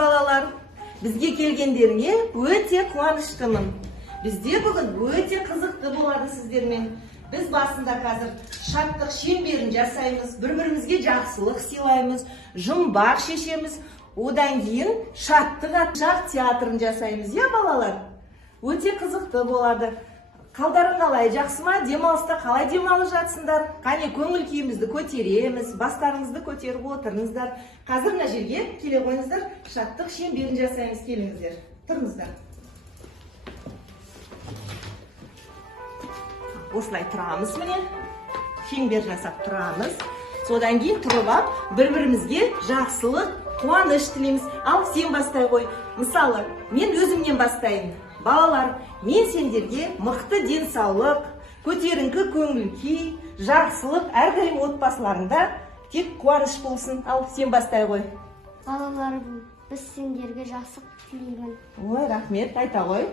балалар. Бізге келгендеріңе өте қуаныштымын. Бізде бүгін өте қызықты болады сіздермен. Біз басында қазір шаттық шеңберін жасаймыз, бір-бірімізге жақсылық сыйлаймыз, жұмбақ шешеміз. Одан кейін шаттық атшақ театрын жасаймыз, балалар? Өте қызықты болады. Қалдарың қалай, жақсы ма? Демалыста қалай демалып жатсыңдар? Қане көңіл күйімізді көтереміз, бастарыңызды көтеріп отырыңыздар. Қазір мына жерге келе қойыңыздар, шаттық шеңберін жасаймыз, келіңіздер. Тұрыңыздар. Осылай тұрамыз міне. Шеңбер жасап тұрамыз. Содан кейін тұрып алып, бір-бірімізге жақсылық, қуаныш тілейміз. Ал сен бастай қой. Мысалы, мен өзімнен бастайын. Балалар, мен сендерге мықты денсаулық, көтеріңкі көңіл күй, жақсылық әрдайым отбасыларында тек қуаныш болсын. Ал сен бастай қой. Балалар, біз сендерге жақсылық тілеймін. Ой, рахмет, айта қой.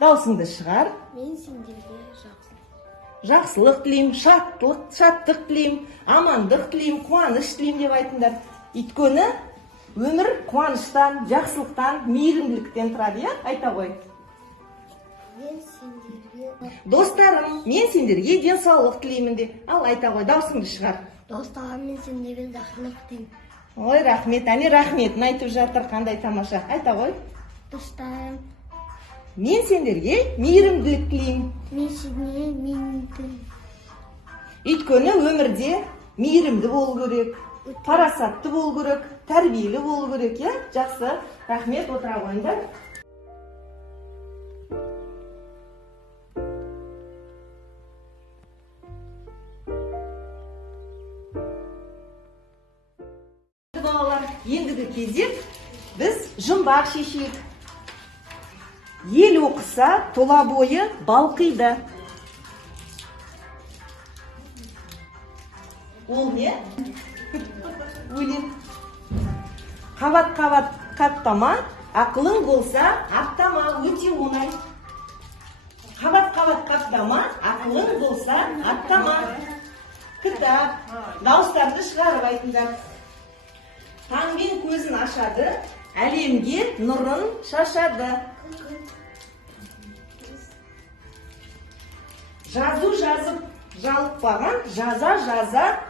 Даусыңды шығар. Мен сендерге Жақсылық тілеймін, шаттық тілеймін, амандық тілеймін, қуаныш тілеймін деп айтыңдар. Өйткені өмір қуаныштан, жақсылықтан, мейірімділіктен тұрады, айта қой. Мен сендерге... Достарым, мен сендерге денсаулық тілеймін де. Ал айта қой, даусыңды шығар. Достарым, мен сендерге жақсылық тілеймін. Ой, рахмет, әне рахметін айтып жатыр, қандай тамаша. Айта қой. Достарым, мен сендерге мейірімділік тілеймін. мен сендерге мейірімділік тілеймін. Өйткені өмірде мейірімді болу керек, парасатты болу керек, тәрбиелі болу керек, Жақсы, рахмет, отыра қойыңдар. Балалар, ендігі кезек біз жұмбақ шешейік. Ел оқыса, тола бойы балқиды. Ол не? Өлең. Қабат-қабат қаттама, ақылың болса, аттама, өте оңай. Қабат-қабат қаттама, ақылың болса, аттама. Кітап, дауыстарды шығарып айтыңдар. Таңмен көзін ашады, әлемге нұрын шашады. Жазу жазып жалықпаған, жаза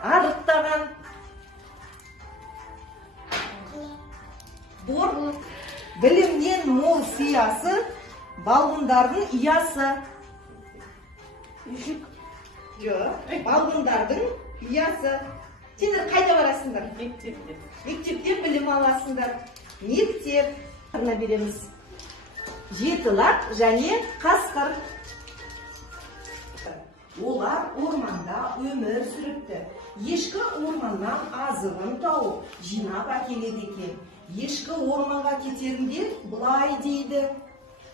арықтаған. Бор, білімнен мол сиясы, балғындардың иясы. Балғындардың иясы. Сендер қайда барасыңдар? Мектепте. Мектепте білім аласыңдар. Мектеп. Арна береміз. Жетілақ және қасқыр. Олар орманда өмір сүріпті. Ешкі орманнан азығын тауып, жинап әкеледі екен. Ешкі орманға кетерінде бұлай дейді.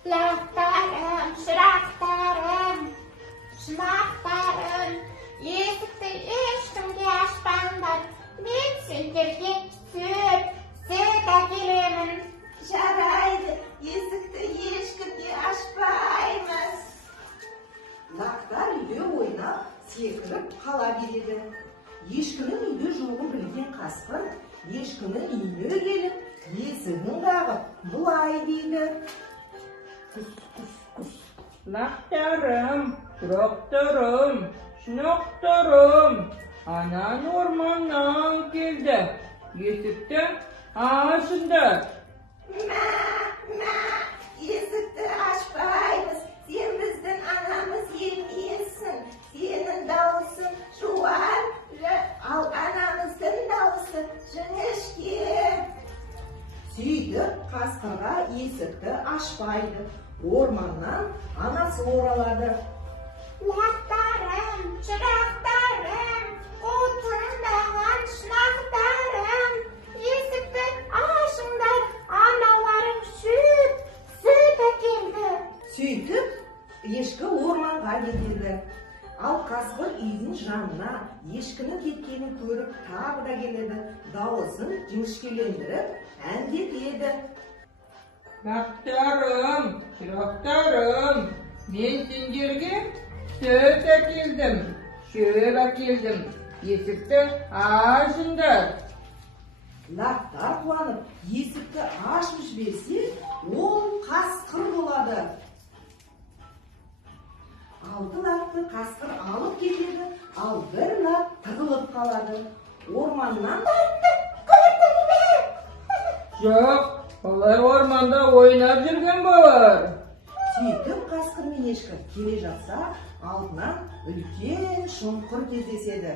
Лақтарым, шырақтарым, шымақтарым, есікті ешкімге ашпаңдар. Мен сендерге сүт әкелемін. Жарайды, есікті ешкімге ашпаймыз. Лақтар үйде ойнап, секіріп қала береді. Ешкінің үйде жоғын білген қасқыр, ешкінің үйіне келіп, есігін қағып, бұлай дейді. Лақтарым, шырақтарым, шынақтарым, анан орманнан келді. Есікті ашыңдар. Есікті ашпаймыз. Сен біздің анамыз емессің. Сенің дауысың жуан, ал анамыздың дауысы жіңішке. Сөйтіп қасқырға есікті ашпайды. Орманнан анасы оралады. Лақтарым, шырақтарым, қутыңдаған шынақтарым, есікті ашыңдар, аналарың сүт әкелді. Сөйтіп, ешкі орманға кетеді. Ал қасқыр үйдің жанына ешкінің кеткенін көріп тағы да келеді. Дауысын жіңішкелендіріп, әндетеді. Лақтарым, шырақтарым, мен сендерге сүт әкелдім, шөп әкелдім. Есікті ашыңдар. Лақтар қуанып, жіберсе, ол қасқыр болады. 6 лақты қасқыр алып кетеді, ал 1 лақ тығылып қалады. Орманнан Жоқ, олар орманда ойнап жүрген болар. сөйтіп қасқыр мен ешкі келе жатса, алдынан үлкен шұңқыр кездеседі.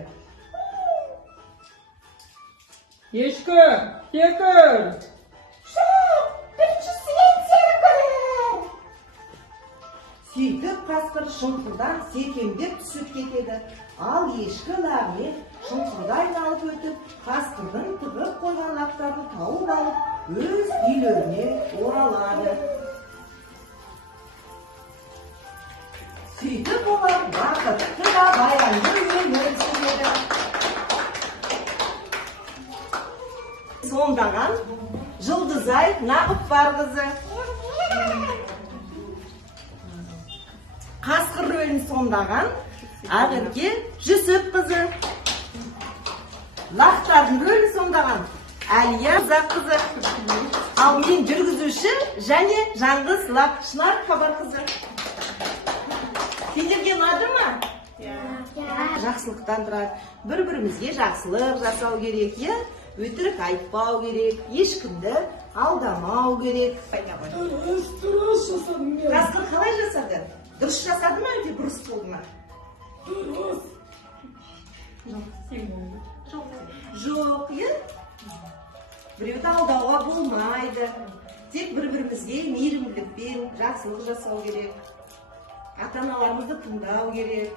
Ешкі, секір. Жоқ, бірінші сен секір. Сөйтіп қасқыр шұңқырдан секемдеп түсіп кетеді. Ал ешкі лағымен шұңқырды айналып өтіп, қасқырдың тығып қойған лақтарын тауып алып, өз үйлеріне оралады. Сөйтіп олар бақытты да баянды өмір сүреді. Сондаған Жұлдызай Нағыппар қызы. Қасқыр рөлін сомдаған Ақерке Жүсіп қызы. Лақтардың рөлін сомдаған Әлия Қазақ қызы. Ал мен жүргізуші және Жаңғыз Шынар Хабар қызы. Сендерге ұнады ма? Жақсылықтан тұрады. Бір-бірімізге жақсылық жасау керек, е? Өтірік айтпау керек, ешкімді алдамау керек. Дұрыс жасадым мен. Қасқыр қалай жасады? Дұрыс жасады ма, өте бұрыс болды ма? Дұрыс. Жоқ, е? Біреуді алдауға болмайды. Тек бір-бірімізге мейірімділікпен жақсылық жасау керек. Ата-аналарымызды тыңдау керек.